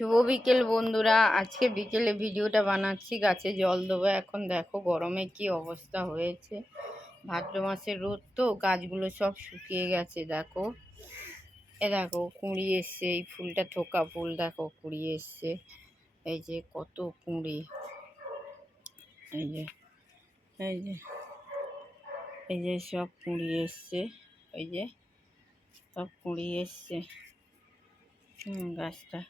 শুভ বিকেল বন্ধুরা। আজকে বিকেলে ভিডিওটা বানাচ্ছি, গাছে জল দেবো। এখন দেখো গরমে কি অবস্থা হয়েছে। ভাদ্র মাসের রোদ তো, গাছগুলো সব শুকিয়ে গেছে। দেখো দেখো কুঁড়ি এসছে, এই ফুলটা থোকা ফুল, দেখো কুঁড়ি এসছে। এই যে কত কুঁড়ি, এই যে এই যে এই যে সব কুঁড়ি এসছে, এই যে সব কুঁড়ি এসছে। গাছটা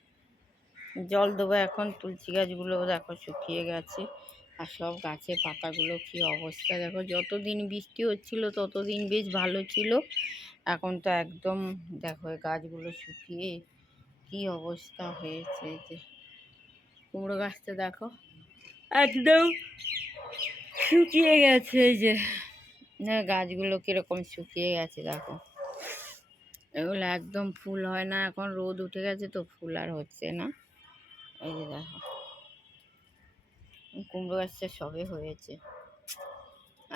জল দেবো এখন। তুলসী গাছগুলো দেখো শুকিয়ে গেছে, আর সব গাছের পাতাগুলো কি অবস্থা দেখো। যতদিন বৃষ্টি হচ্ছিল ততদিন বেশ ভালো ছিল, এখন তো একদম দেখো গাছগুলো শুকিয়ে কি অবস্থা হয়েছে। এই যে কুমড়ো গাছটা দেখো একদম শুকিয়ে গেছে, এই যে গাছগুলো কিরকম শুকিয়ে গেছে দেখো। এগুলো একদম ফুল হয় না, এখন রোদ উঠে গেছে তো ফুল আর হচ্ছে না। এই যে দেখো কুমড়ো গাছটা সবে হয়েছে।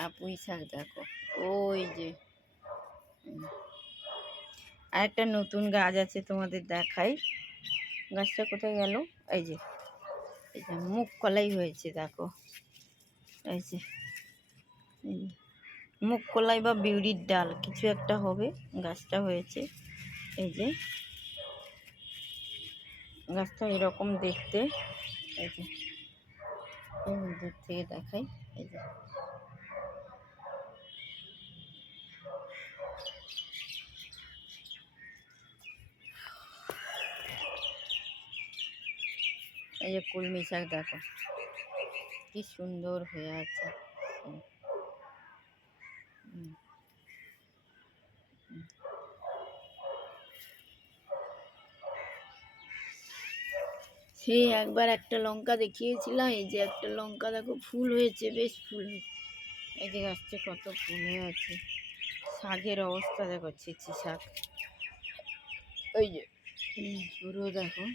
আর পুঁই শাক দেখো, ওই যে আরেকটা নতুন গাছ আছে তোমাদের দেখাই। গাছটা কোথায় গেল? এই যে এই যে মুগ কলাই হয়েছে দেখো, এই যে মুগ কলাই বা বিউলির ডাল কিছু একটা হবে, গাছটা হয়েছে। এই যে গাছটা এরকম দেখতে, এই যে দূর থেকে দেখাই। এই যে এই যে কলমি শাক দেখো কি সুন্দর হয়ে আছে। সেই একবার একটা লঙ্কা দেখিয়েছিলাম, এই যে একটা লঙ্কা দেখো ফুল হয়েছে, বেশ ফুল হয়েছে। এই যে গাছটা কত ফুল হয়ে আছে। শাকের অবস্থা দেখো, ছিচি শাক, ওই যে পুরো দেখো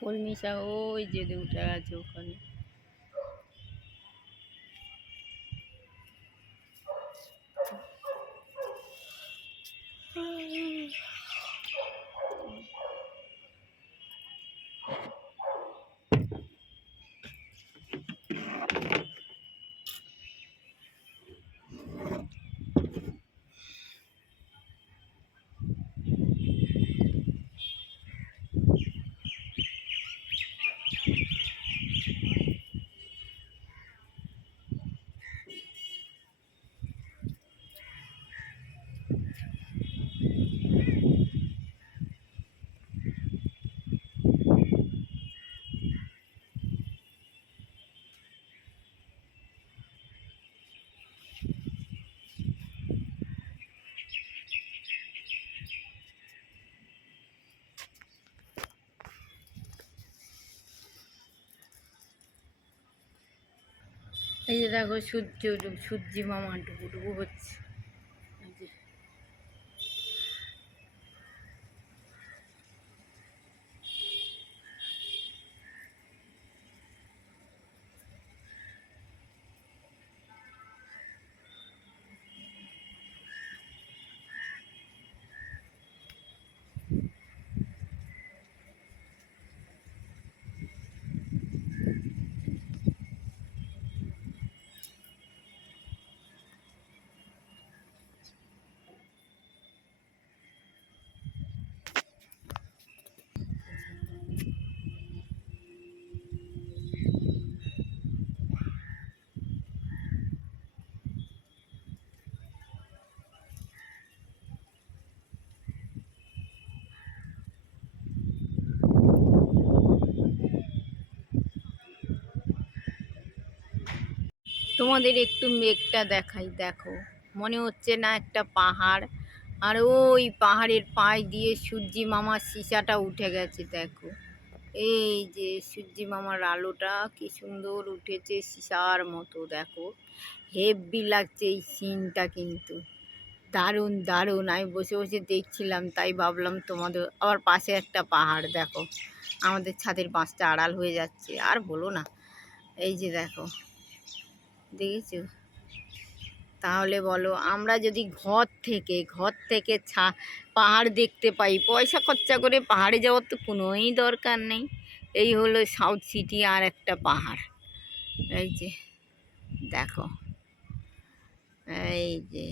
কলমি শাক, ওই যে উঠে গেছে ওখানে। এই যে দেখো সূর্যি মামা ডুবু ডুবু হচ্ছে। তোমাদের একটু মেঘটা দেখাই, দেখো মনে হচ্ছে না একটা পাহাড়, আর ওই পাহাড়ের পাশ দিয়ে সূর্যি মামার সিসাটা উঠে গেছে দেখো। এই যে সূর্যি মামার আলোটা কি সুন্দর উঠেছে সিসার মতো দেখো, হেব্বি লাগছে এই সিনটা, কিন্তু দারুণ দারুণ। আমি বসে বসে দেখছিলাম, তাই ভাবলাম তোমাদের। আবার পাশে একটা পাহাড় দেখো, আমাদের ছাদের পাঁচটা আড়াল হয়ে যাচ্ছে, আর বলো না। এই যে দেখো, দেখেছো তাহলে বলো, আমরা যদি ঘর থেকে পাহাড় দেখতে পাই, পয়সা খরচা করে পাহাড়ে যাওয়ার তো কোনোই দরকার নেই। এই হলো সাউথ সিটি আর একটা পাহাড়। এই যে দেখো, এই যে